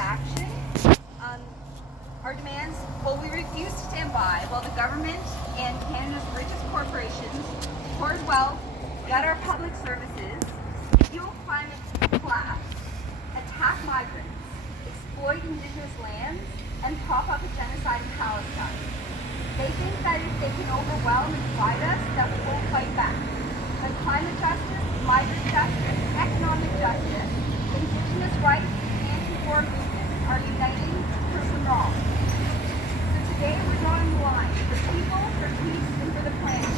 action. Our demands, well, we refuse to stand by while the government and Canada's richest corporations hoard wealth, gut our public services, fuel climate collapse, attack migrants, exploit Indigenous lands, and prop up a genocide in Palestine. They think that if they can overwhelm and divide us, that we won't fight back. When climate justice, migrant justice, economic justice, Indigenous rights, and anti-war movements are uniting to prove them wrong. So today we're drawing the line for people, for peace, and for the planet.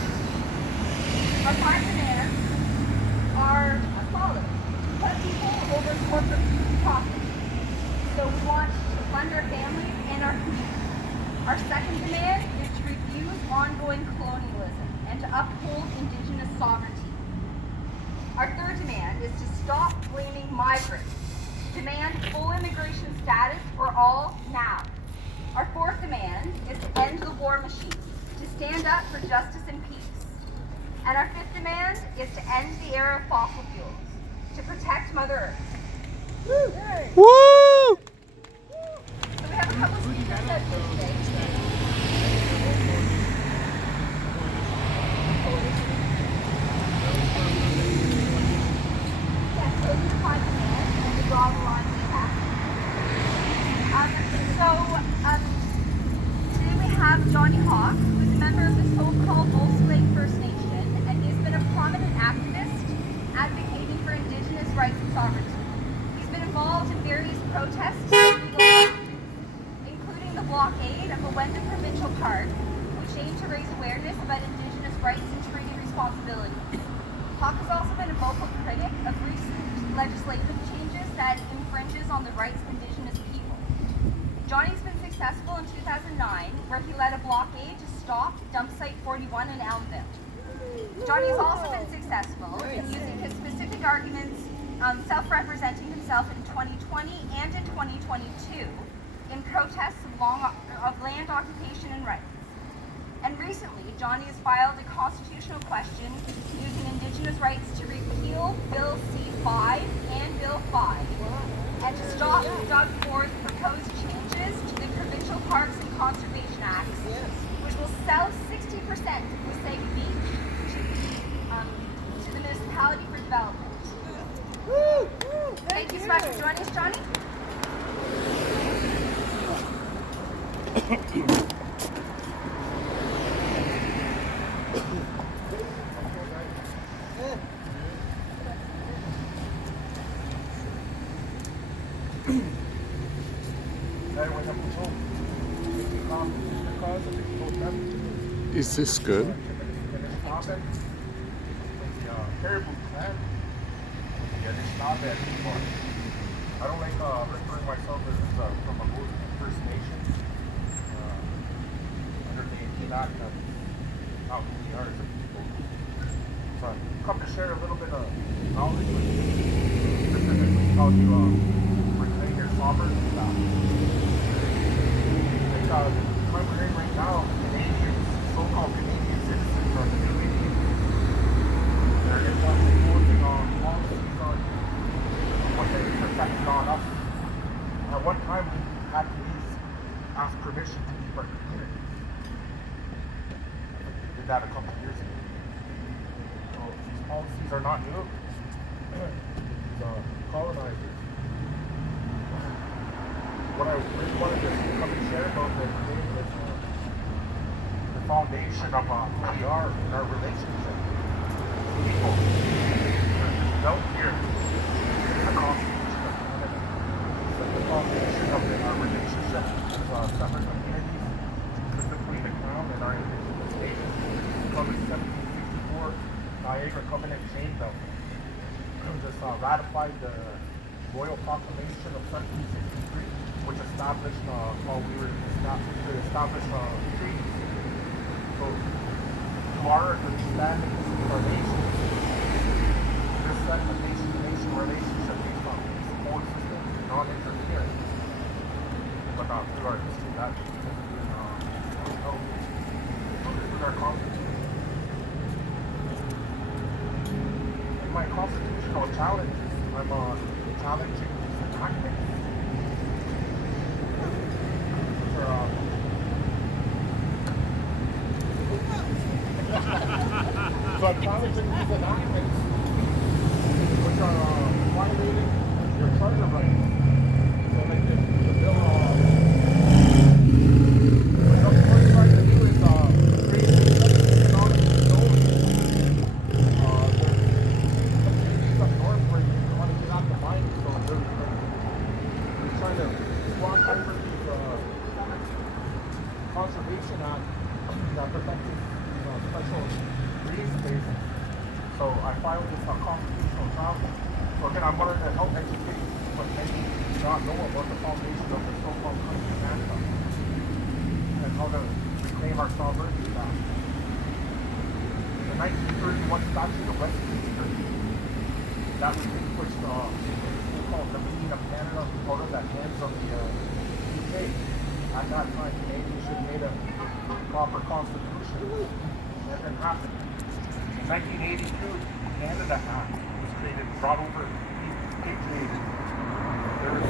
Our 5 demands are as follows. Put people over corporate profit. So we want to fund our families and our communities. Our second demand is to refuse ongoing colonialism and to uphold Indigenous sovereignty. Our third demand is to stop blaming migrants. Demand full immigration status for all now. Our fourth demand is to end the war machine, to stand up for justice and peace. And our fifth demand is to end the era of fossil fuels, to protect Mother Earth. Woo! So we have a couple of speakers out here today. Yes, those are the 5 demands, and we draw the line we have. Today we have Johnny Hawk, who is a member of the so-called Volkswagen First Nation, and he has been a prominent activist advocating for Indigenous rights and sovereignty. He's been involved in various protests for legal justice, including the blockade of Wenda Provincial Park, which aimed to raise awareness about Indigenous rights and treaty responsibilities. Hawk has also been a vocal critic of recent legislative changes that infringes on the rights of Indigenous people. Johnny's been successful in 2009, where he led a blockade to stop Dump Site 41 in Elmville. Johnny's also been successful in using his specific arguments, self-representing himself in 2020 and in 2022 in protests of land occupation and rights. And recently, Johnny has filed a constitutional question using Indigenous rights to repeal Bill C-5 and Bill 5 and to stop Doug Ford's proposed changes to the Provincial Parks and Conservation Acts, which will sell 60% of Wasaga Beach to the municipality for development. Thank you so much for joining us, Johnny. Is this good? I don't like referring myself as from a First Nation under the 18 Act of how we are as a people. So I come to share a little bit of knowledge with you, specifically how to reclaim your sovereignty back. Because what we're hearing right now, Canadians, so-called Canadian citizens are the new Indians. They're imposing on policies on what they protected on us. At one time, we had to ask permission to leave our community. We did that a couple years ago. So these policies are not new. These colonizers. What I really wanted to come and share about today is the foundation of who we are in our relationship. People. There's no here. The Constitution of Canada. The foundation of our relationship with separate communities, specifically the Crown and our Indigenous nations. Covered 1764 Niagara Covenant Chain Belt. Just ratified the Royal Proclamation of 1763, which established while we were established treaties. So, to our understanding of our nation, this set of nation-to-nation relationship based on support systems and non-interference. But through our history, that has been held. So this is our Constitution. In my constitutional challenges, I'm challenging these enactments trying to squash over these conservation act that protects special green spaces. So I filed this constitutional challenge. So again, I wanted to help educate what many do not know about the foundation of the so-called country of Canada and how to reclaim our sovereignty back. The 1931 statute of Westminster that relinquished so-called dominion of Canada out of the hands of the UK. At that time, Canadians should have made a proper constitution. That didn't happen. In 1982, Canada Act was created, brought over, repatriated. There was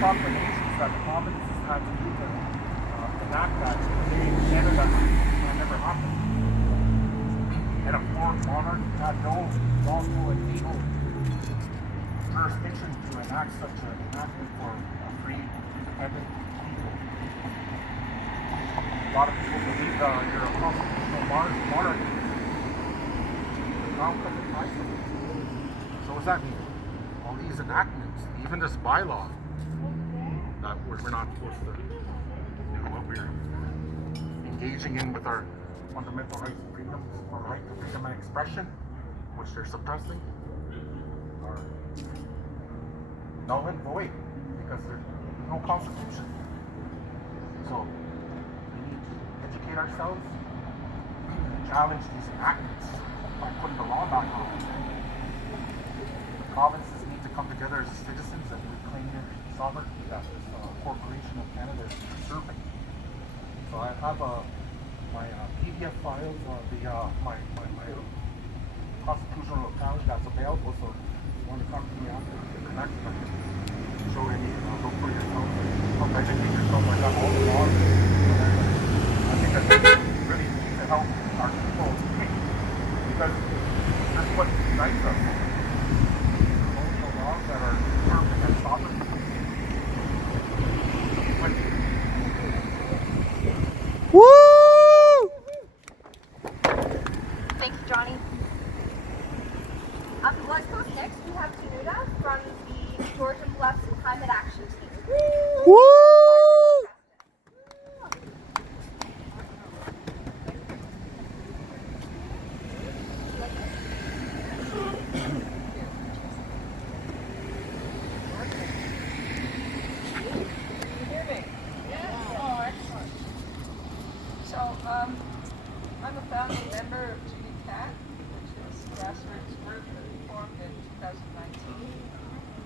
proclamations that provinces had to do to enact that. Canada that never happened. And a foreign monarch had no lawful and legal jurisdiction to enact such an enactment for a free, independent people. A lot of people believe you're a constitutional monarchy. Now come to price of it. So what does that mean? All these enactments, even this bylaw, that we're not supposed to do what we're engaging in with our fundamental rights and freedoms, or right to freedom of expression, which they're suppressing, are null and void because there's no constitution. So we need to educate ourselves and challenge these enactments by putting the law back on. The provinces need to come together as citizens and reclaim their sovereignty that this corporation of Canada is usurping. So I have my PDF files on my constitutional challenge that's available. So if you want to come to me after to connect, I can show it and look for yourself and help educate yourself. I got all the laws. I think that really needs to help our people because that's what unites us. Colonial laws that are perfect and sovereign. Woo! Thank you, Johnny. On the West Coast next, we have Tanuda from the Georgian Bluffs Climate Action Team. Woo! I'm a founding member of GCAT, which is a grassroots group that we formed in 2019,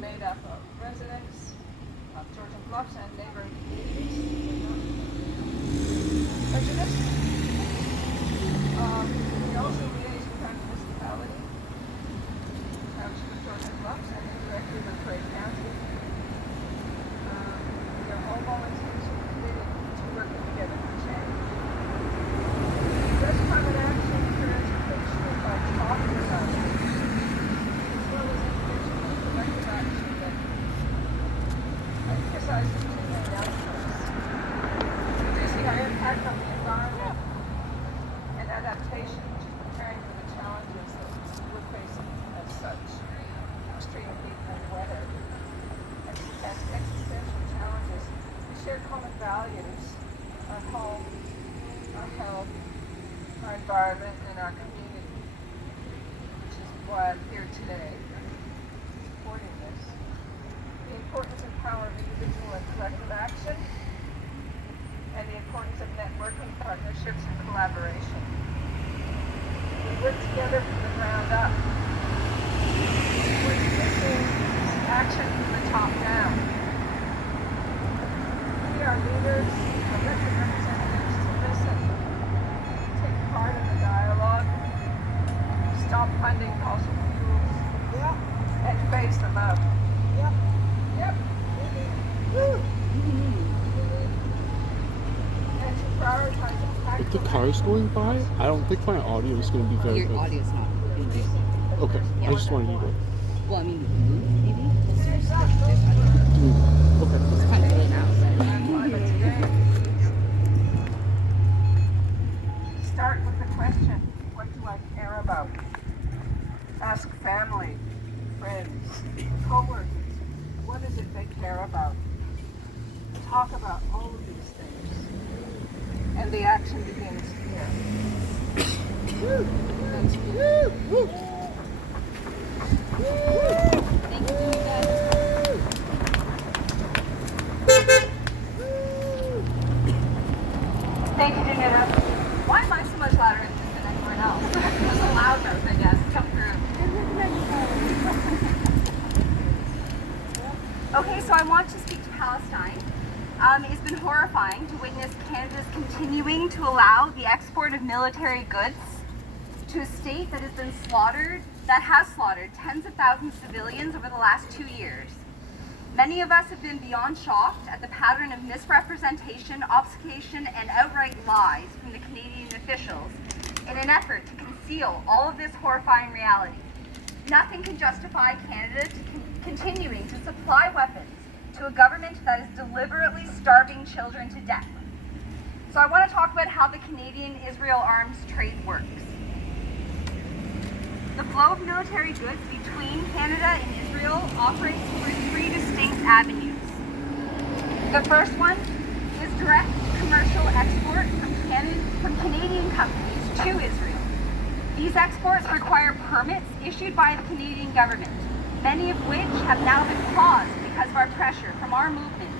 made up of residents of Georgian Bluffs and neighboring communities. Prejudiced. We also liaise with our municipality, Township of Georgian Bluffs, and indirectly with Craig County. We are all volunteers who are committed to working together for change. Best climate action for education by talking about it, as well as education for collective action that emphasizes two main outcomes: reducing our impact on the environment and adaptation, which is preparing for the challenges that we're facing as such: extreme heat and weather, existential challenges. We share common values: our home, our health, our environment, and our community, which is why I'm here today, supporting this. The importance and power of individual and collective action, and the importance of networking, partnerships, and collaboration. We work together from the ground up. What's missing is action from the top down. We are leaders, elected representatives to listen, take part in the dialogue, stop funding fossil fuels, and face them up. And to prioritize impact. If the car's going by, I don't think my audio is going to be very Your good. audio's not being decent. Okay, I just wanted you to. Well, I mean, you can move, maybe. Okay. It's kind of in out, Start with the question, what do I care about? Ask family, friends, co-workers, what is it they care about? talk about all of these things. And the action begins here. Begins here. Thank you, guys. Thank you, Janita. Why am I so much louder than anyone else? There's a loud note, I guess, come through. Okay, so I want to speak to Palestine. It's been horrifying to witness Canada's continuing to allow the export of military goods to a state that has slaughtered tens of thousands of civilians over the last 2 years. Many of us have been beyond shocked at the pattern of misrepresentation, obfuscation, and outright lies from the Canadian officials in an effort to conceal all of this horrifying reality. Nothing can justify Canada continuing to supply weapons to a government that is deliberately starving children to death. So I want to talk about how the Canadian-Israel arms trade works. The flow of military goods between Canada and Israel operates through 3 distinct avenues. The first one is direct commercial export from Canadian companies to Israel. These exports require permits issued by the Canadian government, many of which have now been paused because of our pressure from our movements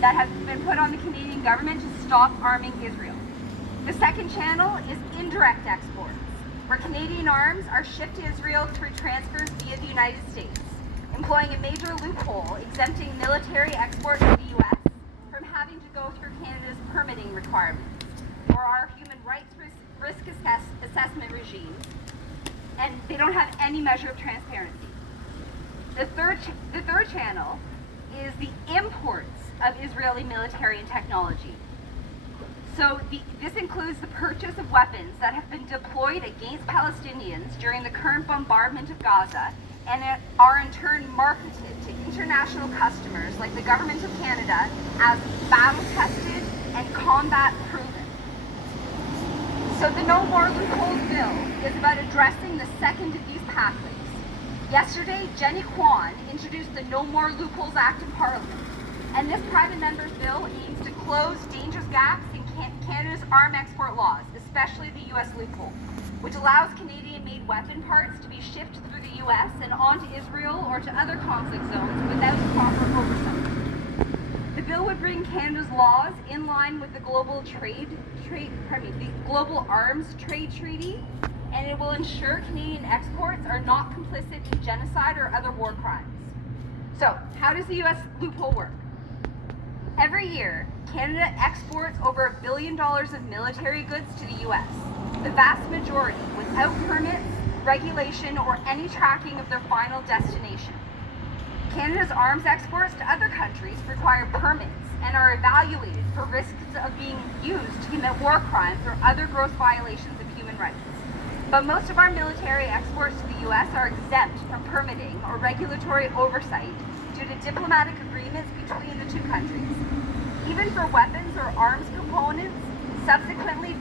that have been put on the Canadian government to stop arming Israel. The second channel is indirect exports, where Canadian arms are shipped to Israel through transfers via the United States, employing a major loophole exempting military exports to the U.S. from having to go through Canada's permitting requirements or our human rights risk assessment regimes, and they don't have any measure of transparency. The third channel is the imports of Israeli military and technology. So this includes the purchase of weapons that have been deployed against Palestinians during the current bombardment of Gaza and are in turn marketed to international customers like the Government of Canada as battle-tested and combat-proven. So the No More Loopholes bill is about addressing the second of these pathways. Yesterday, Jenny Kwan introduced the No More Loopholes Act in Parliament, and this private member's bill aims to close dangerous gaps in Canada's arm export laws, especially the U.S. loophole, which allows Canadian-made weapon parts to be shipped through the U.S. and onto Israel or to other conflict zones without proper oversight. The bill would bring Canada's laws in line with the Global Arms Trade Treaty, and it will ensure Canadian exports are not complicit in genocide or other war crimes. So, how does the U.S. loophole work? Every year, Canada exports over $1 billion of military goods to the U.S., the vast majority without permits, regulation, or any tracking of their final destination. Canada's arms exports to other countries require permits and are evaluated for risks of being used to commit war crimes or other gross violations of human rights. But most of our military exports to the U.S. are exempt from permitting or regulatory oversight due to diplomatic agreements between the two countries, even for weapons or arms components subsequently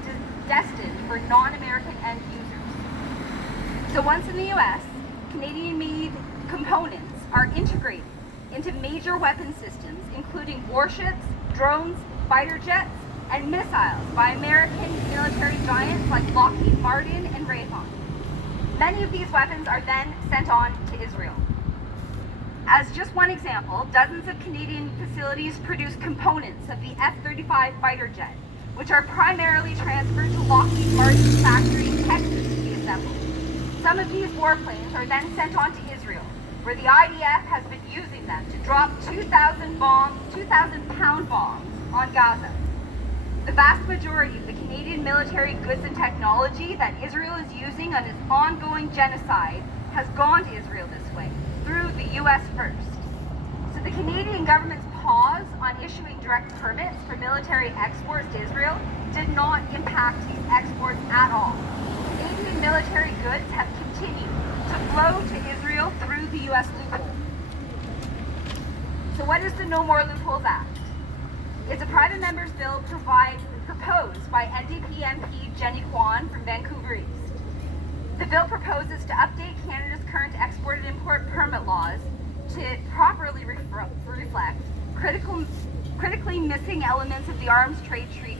destined for non-American end users. So once in the U.S., Canadian-made components are integrated into major weapon systems, including warships, drones, fighter jets, and missiles by American military giants like Lockheed Martin and Raytheon. Many of these weapons are then sent on to Israel. As just one example, dozens of Canadian facilities produce components of the F-35 fighter jet, which are primarily transferred to Lockheed Martin's factory in Texas to be assembled. Some of these warplanes are then sent on to Israel, where the IDF has been using them to drop 2,000-pound bombs on Gaza. The vast majority of the Canadian military goods and technology that Israel is using on its ongoing genocide has gone to Israel this way, through the U.S. first. So the Canadian government's pause on issuing direct permits for military exports to Israel did not impact these exports at all. Canadian military goods have continued to flow to Israel through the U.S. loophole. So what is the No More Loopholes Act? It's a private member's bill proposed by NDP MP Jenny Kwan from Vancouver East. The bill proposes to update Canada's current export and import permit laws to properly reflect critical critically missing elements of the Arms Trade Treaty,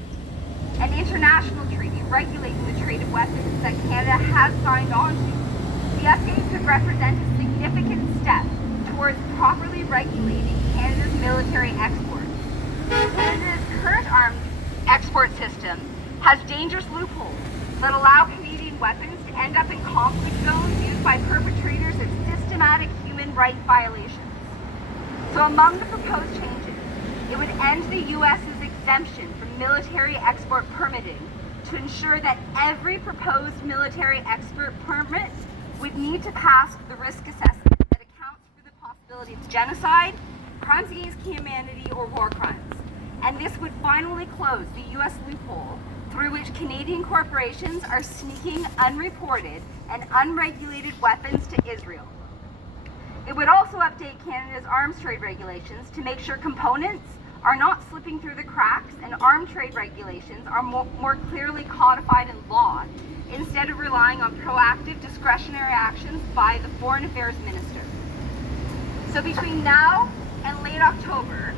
an international treaty regulating the trade of weapons that Canada has signed on to. The update could represent a significant step towards properly regulating Canada's military exports. Canada's current arms export system has dangerous loopholes that allow Canadian weapons to end up in conflict zones used by perpetrators of systematic human rights violations. So among the proposed changes, it would end the U.S.'s exemption from military export permitting to ensure that every proposed military export permit would need to pass the risk assessment that accounts for the possibility of genocide, crimes against humanity, or war crimes. And this would finally close the U.S. loophole through which Canadian corporations are sneaking unreported and unregulated weapons to Israel. It would also update Canada's arms trade regulations to make sure components are not slipping through the cracks and arms trade regulations are more clearly codified in law, instead of relying on proactive discretionary actions by the Foreign Affairs Minister. So between now and late October,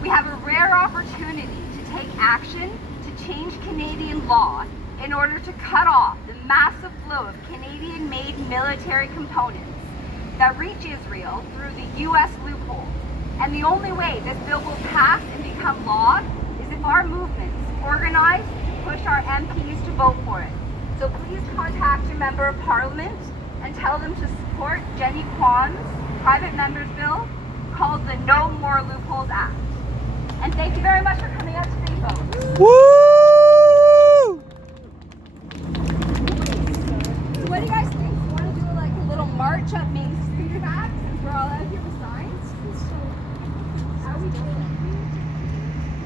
we have a rare opportunity to take action to change Canadian law in order to cut off the massive flow of Canadian-made military components that reach Israel through the U.S. loophole. And the only way this bill will pass and become law is if our movements organize to push our MPs to vote for it. So please contact your Member of Parliament and tell them to support Jenny Kwan's private member's bill called the No More Loopholes Act. And thank you very much for coming out today, folks. Woo! So what do you guys think? You want to do like a little march up Main Street back since we're all out here with signs? How are we doing?